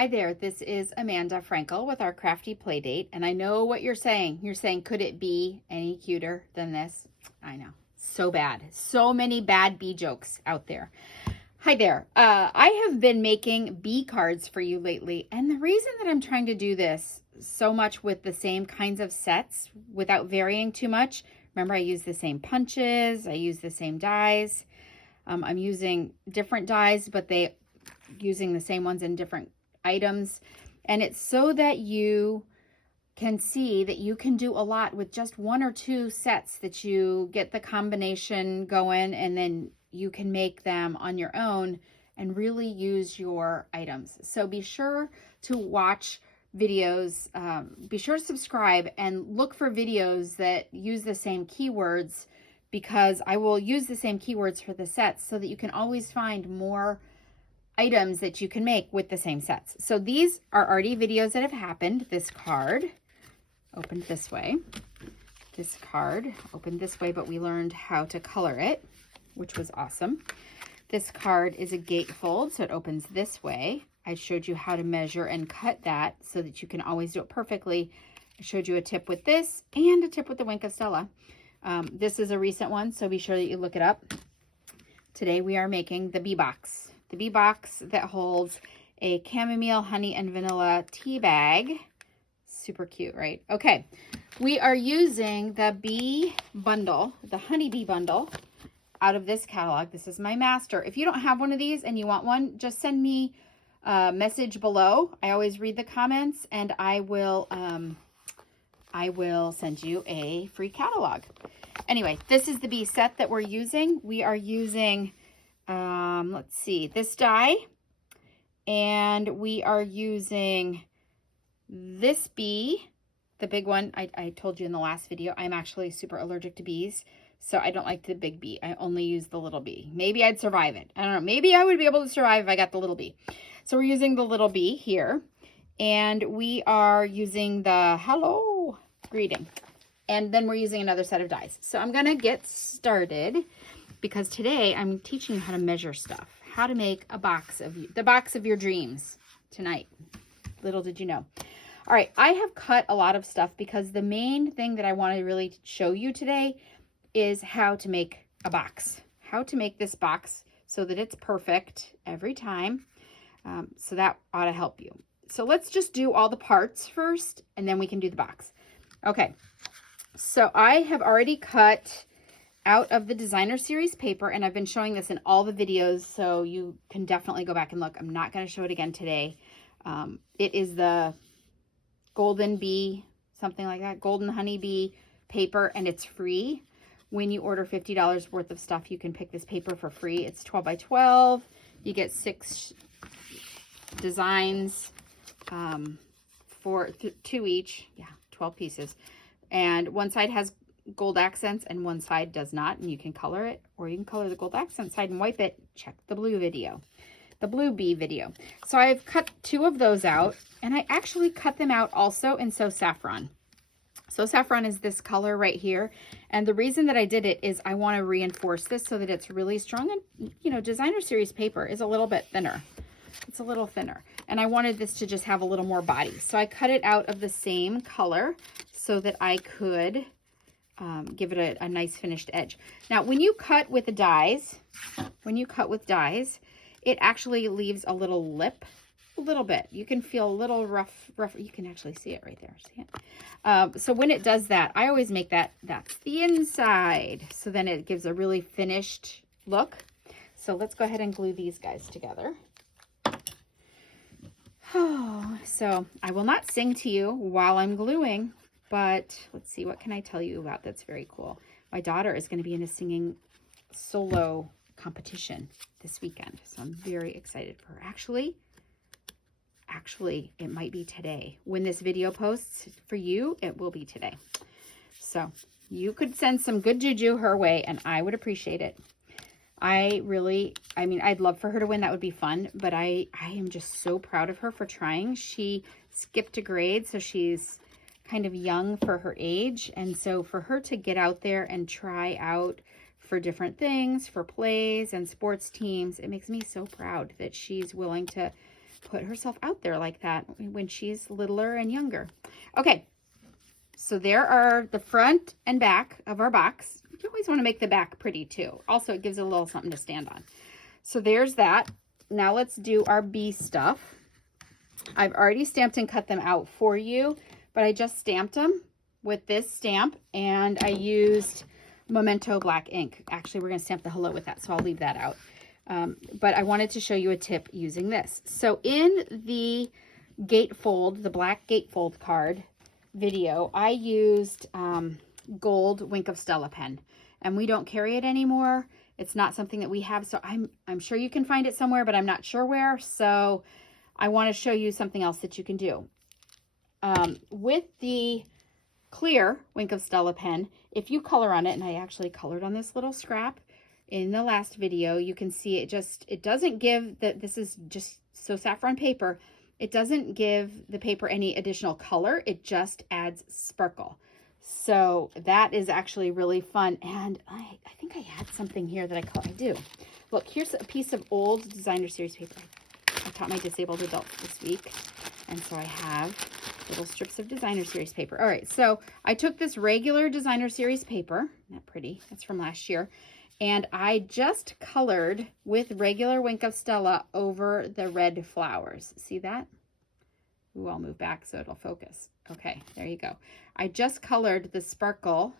Hi there, this is Amanda Frankel with our Crafty Playdate, and I know what you're saying. You're saying, could it be any cuter than this? I know, so bad. So many bad bee jokes out there. Hi there, I have been making bee cards for you lately, and the reason that I'm trying to do this so much with the same kinds of sets without varying too much, remember I use the same punches, I use the same dies. I'm using different dies, but they using the same ones in different items, and it's so that you can see that you can do a lot with just one or two sets, that you get the combination going and then you can make them on your own and really use your items. So be sure to watch videos, be sure to subscribe and look for videos that use the same keywords, because I will use the same keywords for the sets so that you can always find more items that you can make with the same sets. So these are already videos that have happened. This card opened this way. This card opened this way, but we learned how to color it, which was awesome. This card is a gatefold, so it opens this way. I showed you how to measure and cut that so that you can always do it perfectly. I showed you a tip with this and a tip with the Wink of Stella. This is a recent one, so be sure that you look it up. Today we are making the bee box. The bee box that holds a chamomile, honey, and vanilla tea bag. Super cute, right? Okay, we are using the bee bundle, the honeybee bundle, out of this catalog. This is my master. If you don't have one of these and you want one, just send me a message below. I always read the comments, and I will send you a free catalog. Anyway, this is the bee set that we're using. We are using let's see, this die, and we are using this bee, the big one. I told you in the last video, I'm actually super allergic to bees, so I don't like the big bee. I only use the little bee. Maybe I'd survive it. I don't know. Maybe I would be able to survive if I got the little bee. So we're using the little bee here, and we are using the hello greeting, and then we're using another set of dies. So I'm gonna get started, because today I'm teaching you how to measure stuff, how to make a box of you, the box of your dreams tonight. Little did you know. All right, I have cut a lot of stuff because the main thing that I want to really show you today is how to make a box, how to make this box so that it's perfect every time. So that ought to help you. So let's just do all the parts first, and then we can do the box. Okay, so I have already cut out of the designer series paper, and I've been showing this in all the videos, so you can definitely go back and look. I'm not going to show it again today. It is the golden bee, something like that, golden honeybee paper, and it's free. When you order $50 worth of stuff, you can pick this paper for free. It's 12 by 12. You get 6 designs for 2 each. Yeah, 12 pieces. And one side has gold accents and one side does not, and you can color it, or you can color the gold accent side and wipe it. Check the blue video, the blue bee video. So I've cut 2 of those out, and I actually cut them out also in So Saffron. So Saffron is this color right here, and the reason that I did it is I want to reinforce this so that it's really strong. And you know, designer series paper is a little bit thinner. It's a little thinner, and I wanted this to just have a little more body, so I cut it out of the same color so that I could give it a nice finished edge. Now, when you cut with the dies, it actually leaves a little lip, a little bit. You can feel a little rough. You can actually see it right there. See it? So when it does that, I always make that's the inside. So then it gives a really finished look. So let's go ahead and glue these guys together. Oh, so I will not sing to you while I'm gluing, but let's see, what can I tell you about that's very cool? My daughter is going to be in a singing solo competition this weekend, so I'm very excited for her. Actually, it might be today. When this video posts for you, it will be today. So you could send some good juju her way, and I would appreciate it. I mean, I'd love for her to win. That would be fun, but I am just so proud of her for trying. She skipped a grade, so she's kind of young for her age. And so for her to get out there and try out for different things, for plays and sports teams, it makes me so proud that she's willing to put herself out there like that when she's littler and younger. Okay, so there are the front and back of our box. You always want to make the back pretty too. Also, it gives it a little something to stand on. So there's that. Now let's do our bee stuff. I've already stamped and cut them out for you, but I just stamped them with this stamp, and I used Memento black ink. Actually, we're going to stamp the hello with that, so I'll leave that out. But I wanted to show you a tip using this. So in the gatefold, the black gatefold card video, I used gold Wink of Stella pen, and we don't carry it anymore. It's not something that we have, so I'm sure you can find it somewhere, but I'm not sure where. So I want to show you something else that you can do. With the clear Wink of Stella pen, if you color on it, and I actually colored on this little scrap in the last video, you can see it doesn't give that, this is just So Saffron paper. It doesn't give the paper any additional color. It just adds sparkle. So that is actually really fun. And I think I had something here that I do. Look, here's a piece of old Designer Series paper. I taught my disabled adults this week. And so I have little strips of Designer Series paper. All right, so I took this regular Designer Series paper. Not pretty. That's from last year. And I just colored with regular Wink of Stella over the red flowers. See that? Ooh, I'll move back so it'll focus. Okay, there you go. I just colored the sparkle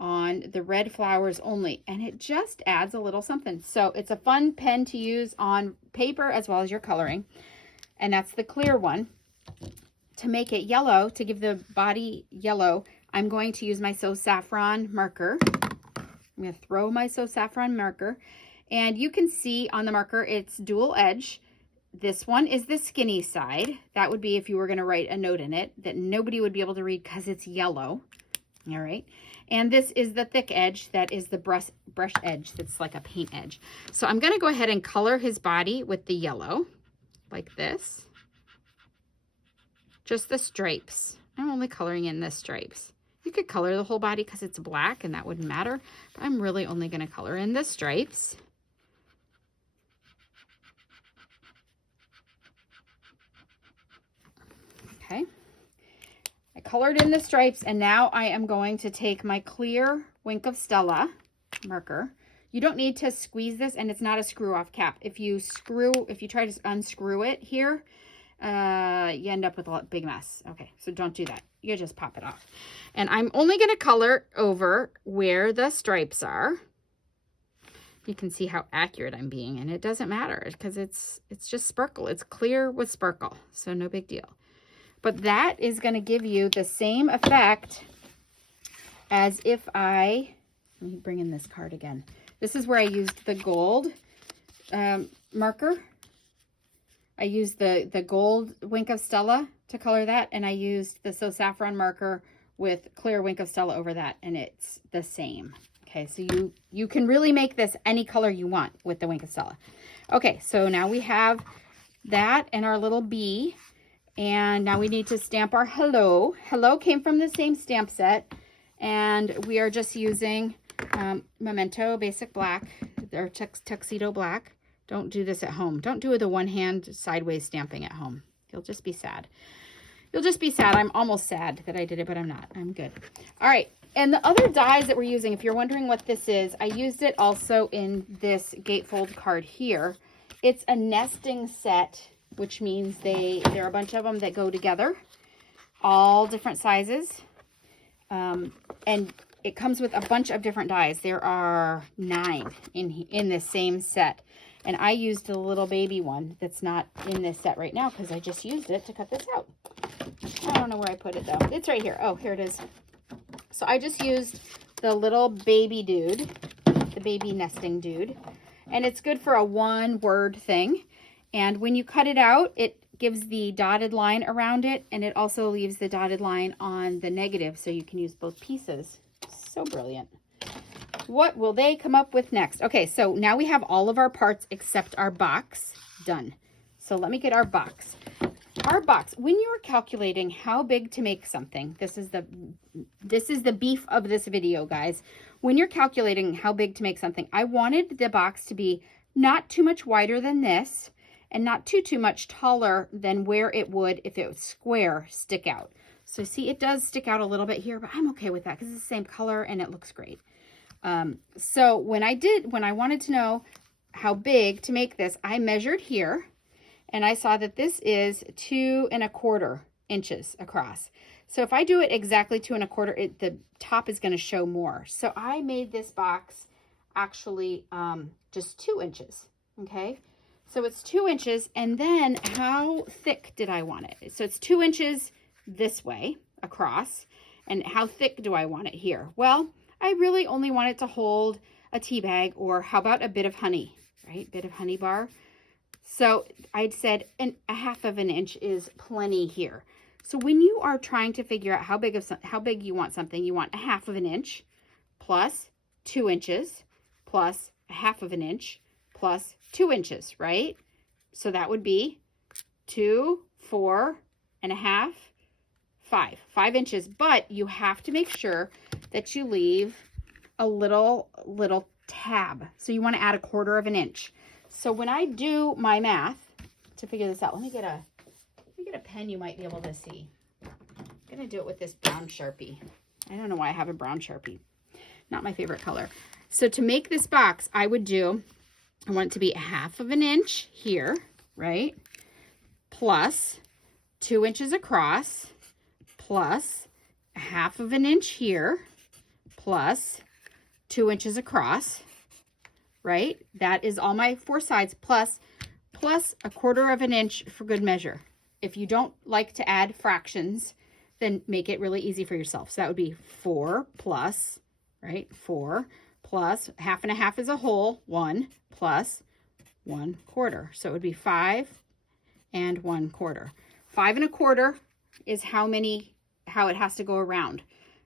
on the red flowers only, and it just adds a little something. So it's a fun pen to use on paper as well as your coloring. And that's the clear one. To make it yellow, to give the body yellow, I'm going to use my So Saffron marker. I'm going to throw my So Saffron marker, and you can see on the marker it's dual edge. This one is the skinny side. That would be if you were going to write a note in it that nobody would be able to read because it's yellow. All right. And this is the thick edge. That is the brush edge. That's like a paint edge. So I'm going to go ahead and color his body with the yellow like this. Just the stripes. I'm only coloring in the stripes. You could color the whole body because it's black and that wouldn't matter. But I'm really only going to color in the stripes. Okay. I colored in the stripes, and now I am going to take my clear Wink of Stella marker. You don't need to squeeze this, and it's not a screw off cap. If you try to unscrew it here, you end up with a big mess. Okay, so don't do that. You just pop it off. And I'm only going to color over where the stripes are. You can see how accurate I'm being, and it doesn't matter because it's just sparkle. It's clear with sparkle, so no big deal. But that is going to give you the same effect as if let me bring in this card again. This is where I used the gold marker. I used the gold Wink of Stella to color that, and I used the So Saffron marker with clear Wink of Stella over that, and it's the same. Okay, so you can really make this any color you want with the Wink of Stella. Okay, so now we have that and our little bee. And now we need to stamp our hello. Hello came from the same stamp set. And we are just using Memento Basic Black, or Tuxedo Black. Don't do this at home. Don't do the one-hand sideways stamping at home. You'll just be sad. You'll just be sad. I'm almost sad that I did it, but I'm not. I'm good. All right. And the other dies that we're using, if you're wondering what this is, I used it also in this gatefold card here. It's a nesting set, which means there are a bunch of them that go together, all different sizes. And it comes with a bunch of different dies. There are 9 in this same set. And I used a little baby one that's not in this set right now because I just used it to cut this out. I don't know where I put it though. It's right here. Oh, here it is. So I just used the little baby dude, the baby nesting dude. And it's good for a one-word thing. And when you cut it out, it gives the dotted line around it, and it also leaves the dotted line on the negative, so you can use both pieces. So brilliant. What will they come up with next? Okay, so now we have all of our parts except our box done. So let me get our box. Our box, when you're calculating how big to make something, this is the beef of this video, guys. When you're calculating how big to make something, I wanted the box to be not too much wider than this, and not too much taller than where it would if it was square stick out. So see, it does stick out a little bit here, but I'm okay with that because it's the same color and it looks great. So when I wanted to know how big to make this, I measured here and I saw that this is 2 1/4 inches across. So if I do it exactly 2 1/4, the top is going to show more. So I made this box actually just 2 inches. Okay. So it's 2 inches, and then how thick did I want it? So it's 2 inches this way across, and how thick do I want it here? Well, I really only want it to hold a tea bag, or how about a bit of honey, right? Bit of honey bar. So I'd said a 1/2 inch is plenty here. So when you are trying to figure out how big you want something, you want a 1/2 inch plus 2 inches plus a 1/2 inch plus 2 inches, right? So that would be 2, 4 1/2, 5 inches. But you have to make sure that you leave a little tab. So you want to add a 1/4 inch. So when I do my math to figure this out, let me get a pen you might be able to see. I'm going to do it with this brown Sharpie. I don't know why I have a brown Sharpie. Not my favorite color. So to make this box, I want it to be a 1/2 inch here, right? Plus 2 inches across, plus a 1/2 inch here, plus 2 inches across, right? That is all my 4 sides, plus a 1/4 inch for good measure. If you don't like to add fractions, then make it really easy for yourself. So that would be 4 plus, right? 4 plus 1/2 and 1/2 is a whole, 1 plus 1/4. So it would be 5 and 1/4. 5 1/4 is how it has to go around.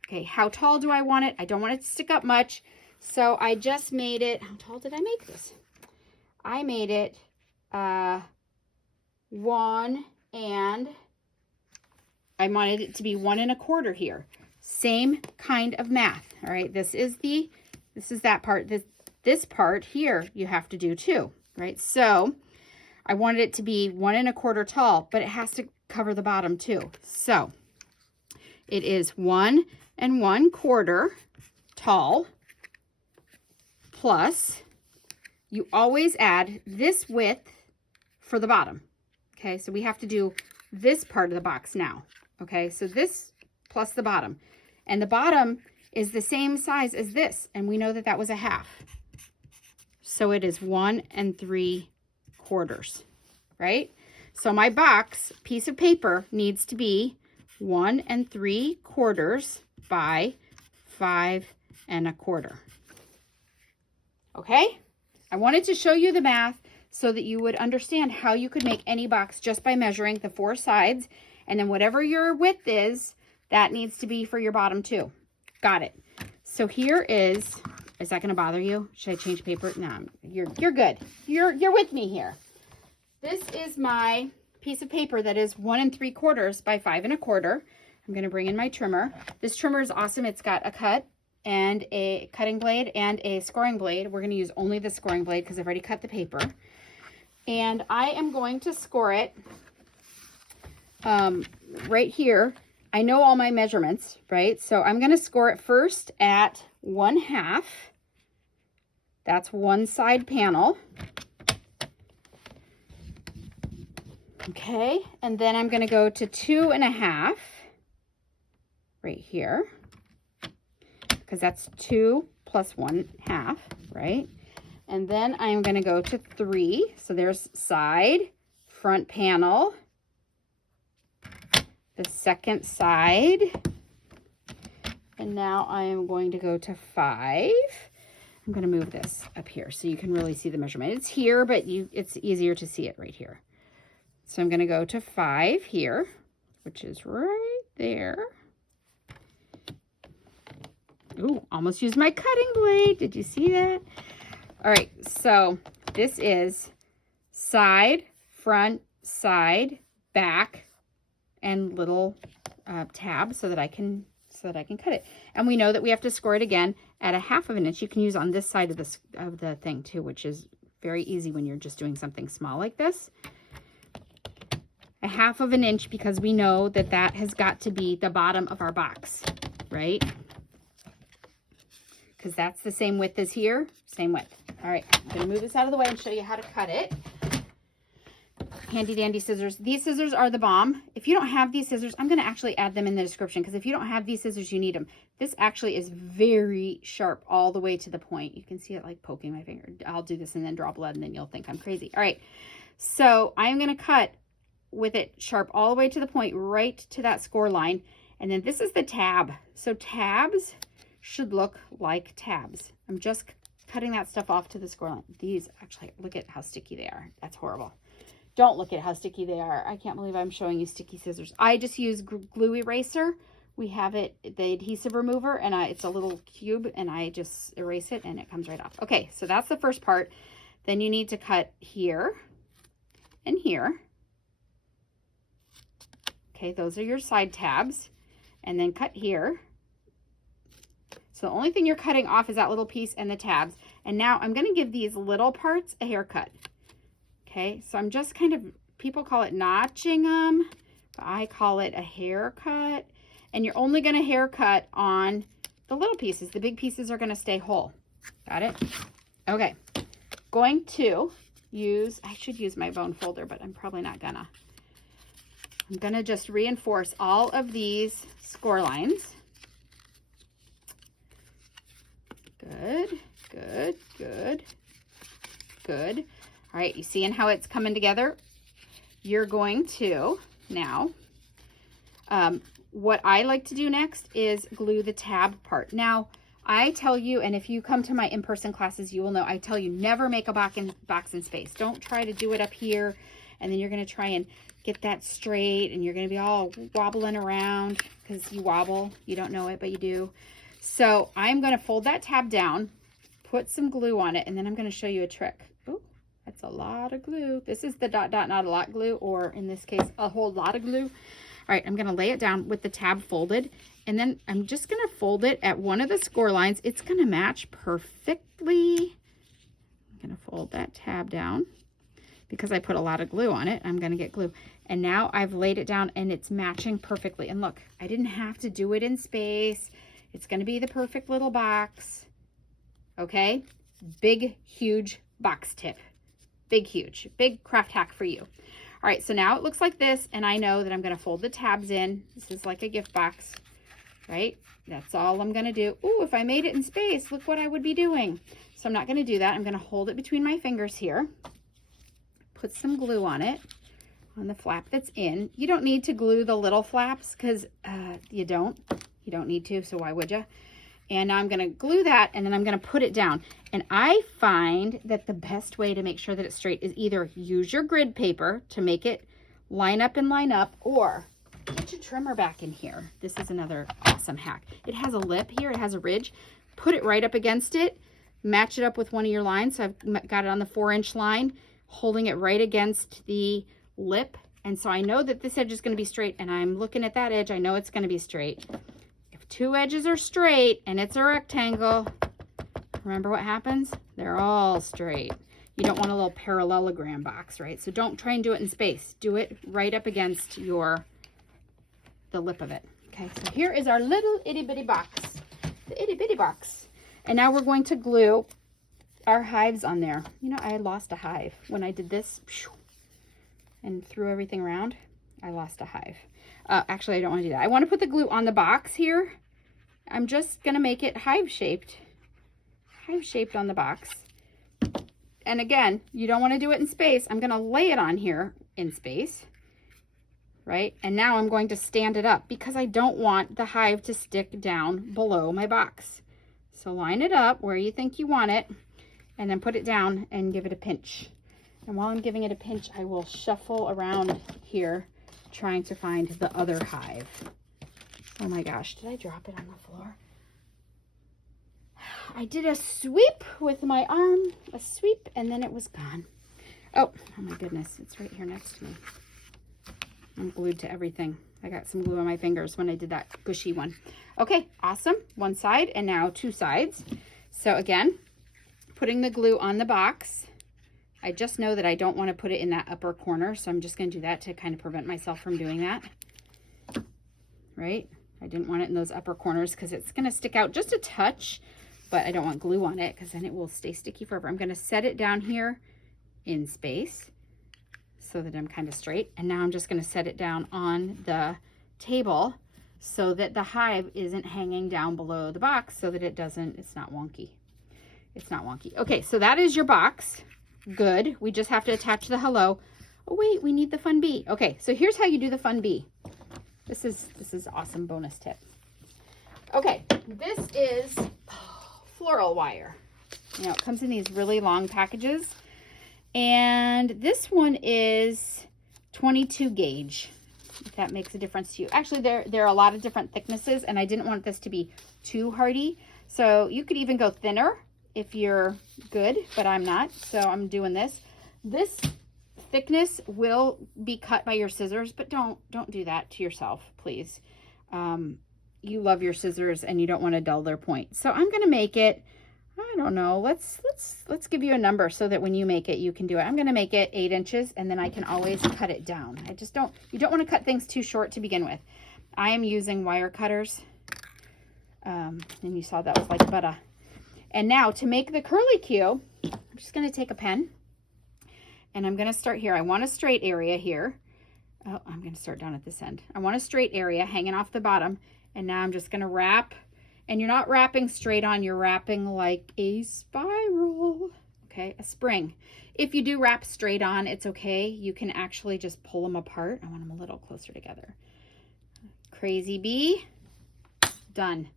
Okay, how tall do I want it? I don't want it to stick up much. So I just made it, how tall did I make this? I made it 1, and I wanted it to be 1 1/4 here. Same kind of math. All right, this is that part. This part here you have to do too, right? So I wanted it to be 1 1/4 tall, but it has to cover the bottom too. So it is 1 1/4 tall, plus you always add this width for the bottom. Okay, so we have to do this part of the box now. Okay, so this plus the bottom. And the bottom is the same size as this, and we know that that was a 1/2. So it is 1 3/4, right? So my box piece of paper needs to be 1 3/4 by 5 1/4. Okay? I wanted to show you the math so that you would understand how you could make any box just by measuring the 4 sides, and then whatever your width is, that needs to be for your bottom too. Got it. So here is that going to bother you? Should I change paper? No, you're good. You're with me here. This is my piece of paper that is 1 3/4 by 5 1/4. I'm going to bring in my trimmer. This trimmer is awesome. It's got a cut and a cutting blade and a scoring blade. We're going to use only the scoring blade because I've already cut the paper. And I am going to score it right here. I know all my measurements, right? So I'm going to score it first at 1/2. That's one side panel. Okay, and then I'm going to go to 2 1/2 right here, because that's 2 plus 1/2, right? And then I'm going to go to 3. So there's side, front panel, the second side, and now I am going to go to 5. I'm going to move this up here so you can really see the measurement. It's here, but it's easier to see it right here. So I'm going to go to 5 here, which is right there. Ooh, almost used my cutting blade. Did you see that? All right, so this is side, front, side, back, and little tab so that I can cut it. And we know that we have to score it again at a 1/2 inch. You can use on this side of the thing too, which is Very easy when you're just doing something small like this. 1/2 of an inch, because we know that that has got to be the bottom of our box, right? Because that's the same width as here, same width. All right, I'm gonna move this out of the way and show you how to cut it. Handy dandy scissors. These scissors are the bomb. If you don't have these scissors, I'm gonna actually add them in the description, because if you don't have these scissors, you need them. This actually is very sharp all the way to the point. You can see it like poking my finger. I'll do this and then draw blood, and then you'll think I'm crazy. All right, so I'm gonna cut with it sharp all the way to the point, right to that score line. And then this is the tab. So tabs should look like tabs. I'm just cutting that stuff off to the score line. These, actually, look at how sticky they are. That's horrible. Don't look at how sticky they are. I can't believe I'm showing you sticky scissors. I just use glue eraser. We have it, the adhesive remover, and it's a little cube, and I just erase it and it comes right off. Okay, so that's the first part. Then you need to cut here and here. Okay, those are your side tabs. And then cut here. So the only thing you're cutting off is that little piece and the tabs. And now I'm going to give these little parts a haircut. Okay, so I'm just kind of, people call it notching them, but I call it a haircut. And you're only going to haircut on the little pieces. The big pieces are going to stay whole. Got it? Okay, going to use, I should use my bone folder, but I'm probably not gonna. I'm gonna just reinforce all of these score lines. Good, good, good, good. All right, you seeing how it's coming together? You're going to now, what I like to do next is glue the tab part. Now, I tell you, and if you come to my in-person classes, you will know, I tell you, never make a box in space. Don't try to do it up here, and then you're gonna try and get that straight, and you're gonna be all wobbling around, because you wobble, you don't know it, but you do. So I'm gonna fold that tab down, put some glue on it, and then I'm gonna show you a trick. Oh, that's a lot of glue. This is the dot, dot, not a lot glue, or in this case, a whole lot of glue. All right, I'm gonna lay it down with the tab folded, and then I'm just gonna fold it at one of the score lines. It's gonna match perfectly. I'm gonna fold that tab down. Because I put a lot of glue on it, I'm gonna get glue. And now I've laid it down and it's matching perfectly. And look, I didn't have to do it in space. It's gonna be the perfect little box. Okay, big, huge box tip. Big, huge, big craft hack for you. All right, so now it looks like this, and I know that I'm gonna fold the tabs in. This is like a gift box, right? That's all I'm gonna do. Ooh, if I made it in space, look what I would be doing. So I'm not gonna do that. I'm gonna hold it between my fingers here. Put some glue on it, on the flap that's in. You don't need to glue the little flaps, because you don't need to, so why would you? And now I'm gonna glue that, and then I'm gonna put it down. And I find that the best way to make sure that it's straight is either use your grid paper to make it line up and line up, or get your trimmer back in here. This is another awesome hack. It has a lip here, it has a ridge. Put it right up against it, match it up with one of your lines. So I've got it on the 4-inch line, holding it right against the lip. And so I know that this edge is gonna be straight, and I'm looking at that edge, I know it's gonna be straight. If two edges are straight and it's a rectangle, remember what happens? They're all straight. You don't want a little parallelogram box, right? So don't try and do it in space. Do it right up against the lip of it. Okay, so here is our little itty bitty box, the itty bitty box. And now we're going to glue our hives on there. You know, I lost a hive when I did this and threw everything around. I lost a hive. Actually, I don't want to do that. I want to put the glue on the box here. I'm just going to make it hive shaped on the box. And again, you don't want to do it in space. I'm going to lay it on here in space, right? And now I'm going to stand it up because I don't want the hive to stick down below my box. So line it up where you think you want it, and then put it down and give it a pinch. And while I'm giving it a pinch, I will shuffle around here trying to find the other hive. Oh my gosh, did I drop it on the floor? I did a sweep with my arm, a sweep, and then it was gone. Oh my goodness, it's right here next to me. I'm glued to everything. I got some glue on my fingers when I did that gushy one. Okay, awesome. One side, and now two sides. So again, putting the glue on the box, I just know that I don't want to put it in that upper corner, so I'm just going to do that to kind of prevent myself from doing that. Right? I didn't want it in those upper corners because it's going to stick out just a touch, but I don't want glue on it because then it will stay sticky forever. I'm going to set it down here in space so that I'm kind of straight. And now I'm just going to set it down on the table so that the hive isn't hanging down below the box so that it's not wonky. It's not wonky. Okay, so that is your box. Good. We just have to attach the hello. Oh wait, we need the fun bee. Okay, so here's how you do the fun bee. This is awesome bonus tip. Okay, this is floral wire. You know, it comes in these really long packages. And this one is 22 gauge, if that makes a difference to you. Actually, there are a lot of different thicknesses, and I didn't want this to be too hardy. So you could even go thinner if you're good, but I'm not. So I'm doing this. This thickness will be cut by your scissors, but don't do that to yourself, please. You love your scissors and you don't want to dull their point. So I'm going to make it, I don't know, let's give you a number so that when you make it, you can do it. I'm going to make it 8 inches and then I can always cut it down. You don't want to cut things too short to begin with. I am using wire cutters. And you saw that was like butter. And now to make the curly Q, I'm just going to take a pen and I'm going to start here. I want a straight area here. Oh, I'm going to start down at this end. I want a straight area hanging off the bottom. And now I'm just going to wrap. And you're not wrapping straight on, you're wrapping like a spiral. Okay, a spring. If you do wrap straight on, it's okay. You can actually just pull them apart. I want them a little closer together. Crazy bee. Done.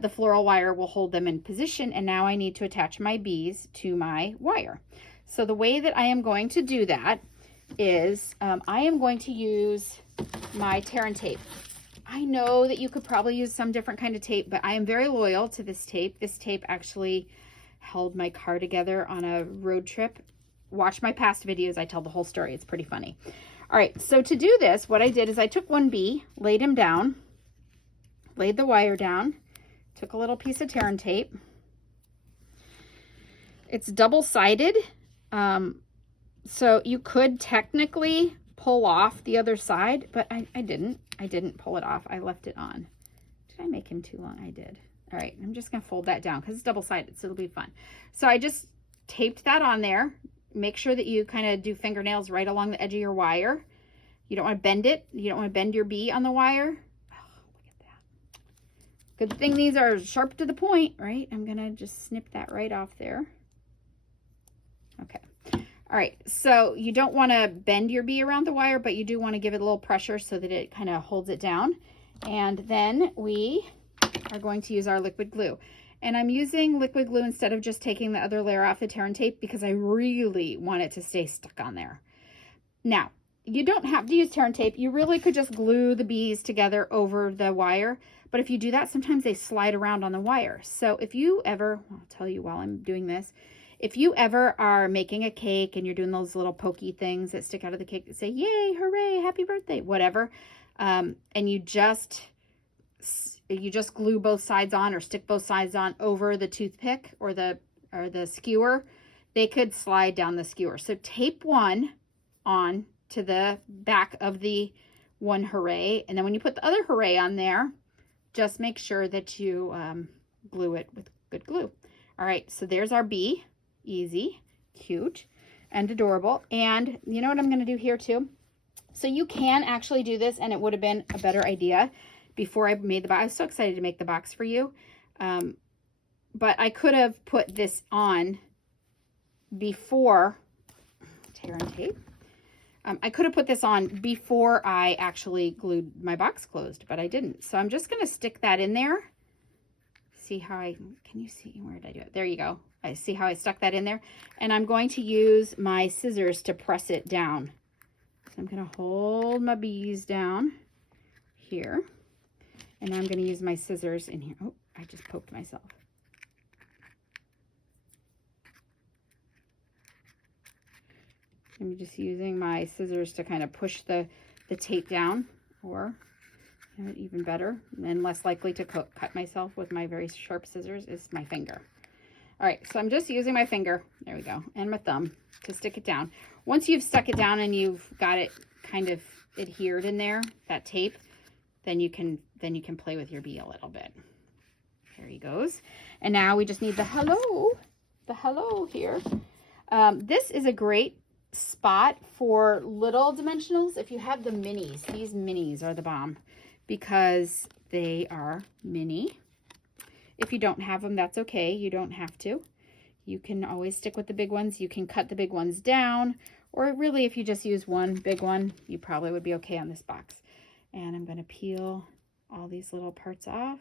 The floral wire will hold them in position. And now I need to attach my bees to my wire. So the way that I am going to do that is I am going to use my tear and tape. I know that you could probably use some different kind of tape, but I am very loyal to this tape. This tape actually held my car together on a road trip. Watch my past videos. I tell the whole story. It's pretty funny. All right, so to do this, what I did is I took one bee, laid him down, laid the wire down, took a little piece of tear and tape. It's double-sided, so you could technically pull off the other side, but I didn't pull it off. I left it on. Did I make him too long? I did. All right, I'm just gonna fold that down because it's double-sided, so it'll be fun. So I just taped that on there. Make sure that you kind of do fingernails right along the edge of your wire. You don't want to bend it. You don't want to bend your bee on the wire. Oh, look at that. Good thing these are sharp to the point, right? I'm gonna just snip that right off there. Okay. All right, so you don't want to bend your bee around the wire, but you do want to give it a little pressure so that it kind of holds it down. And then we are going to use our liquid glue. And I'm using liquid glue instead of just taking the other layer off the tear and tape because I really want it to stay stuck on there. Now, you don't have to use tear and tape. You really could just glue the bees together over the wire. But if you do that, sometimes they slide around on the wire. So if you ever, I'll tell you while I'm doing this, if you ever are making a cake and you're doing those little pokey things that stick out of the cake that say, yay, hooray, happy birthday, whatever, and you just glue both sides on or stick both sides on over the toothpick or the skewer, they could slide down the skewer. So tape one on to the back of the one hooray, and then when you put the other hooray on there, just make sure that you glue it with good glue. All right, so there's our bee. Easy, cute, and adorable. And you know what I'm going to do here too? So you can actually do this, and it would have been a better idea before I made the box. I was so excited to make the box for you. But I could have put this on before, tear and tape. I could have put this on before I actually glued my box closed, but I didn't. So I'm just going to stick that in there. See how can you see, where did I do it? There you go. I see how I stuck that in there. And I'm going to use my scissors to press it down. So I'm going to hold my bees down here. And I'm going to use my scissors in here. Oh, I just poked myself. I'm just using my scissors to kind of push the tape down, or even better and less likely to cut myself with my very sharp scissors is my finger. All right, so I'm just using my finger, there we go, and my thumb to stick it down. Once you've stuck it down and you've got it kind of adhered in there, that tape, then you can play with your bee a little bit. There he goes. And now we just need the hello here. This is a great spot for little dimensionals. If you have the minis, these minis are the bomb because they are mini. If you don't have them, that's okay. You don't have to. You can always stick with the big ones. You can cut the big ones down, or really if you just use one big one, you probably would be okay on this box. And I'm going to peel all these little parts off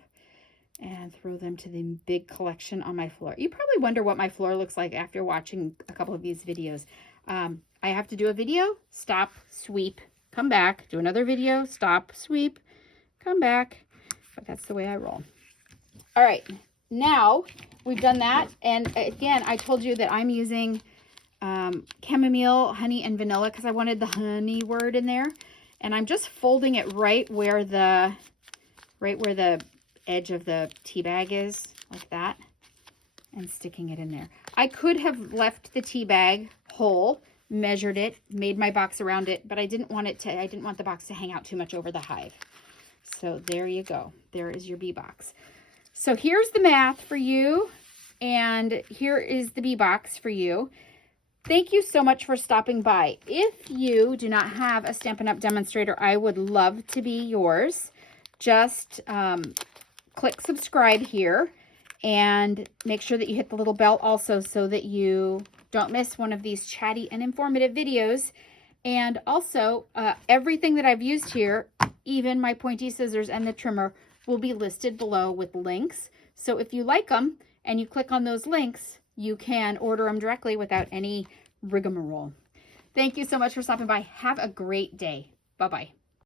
and throw them to the big collection on my floor. You probably wonder what my floor looks like after watching a couple of these videos. I have to do a video, stop, sweep, come back, do another video, stop, sweep, come back. But that's the way I roll. All right, now we've done that. And again, I told you that I'm using chamomile, honey, and vanilla because I wanted the honey word in there. And I'm just folding it right where the edge of the tea bag is, like that, and sticking it in there. I could have left the tea bag whole, measured it, made my box around it, but I didn't want the box to hang out too much over the hive. So there you go. There is your bee box. So here's the math for you, and here is the bee box for you. Thank you so much for stopping by. If you do not have a Stampin' Up! Demonstrator, I would love to be yours. Just click subscribe here and make sure that you hit the little bell also so that you don't miss one of these chatty and informative videos. And also, everything that I've used here, even my pointy scissors and the trimmer, will be listed below with links. So if you like them and you click on those links, you can order them directly without any rigmarole. Thank you so much for stopping by. Have a great day. Bye-bye.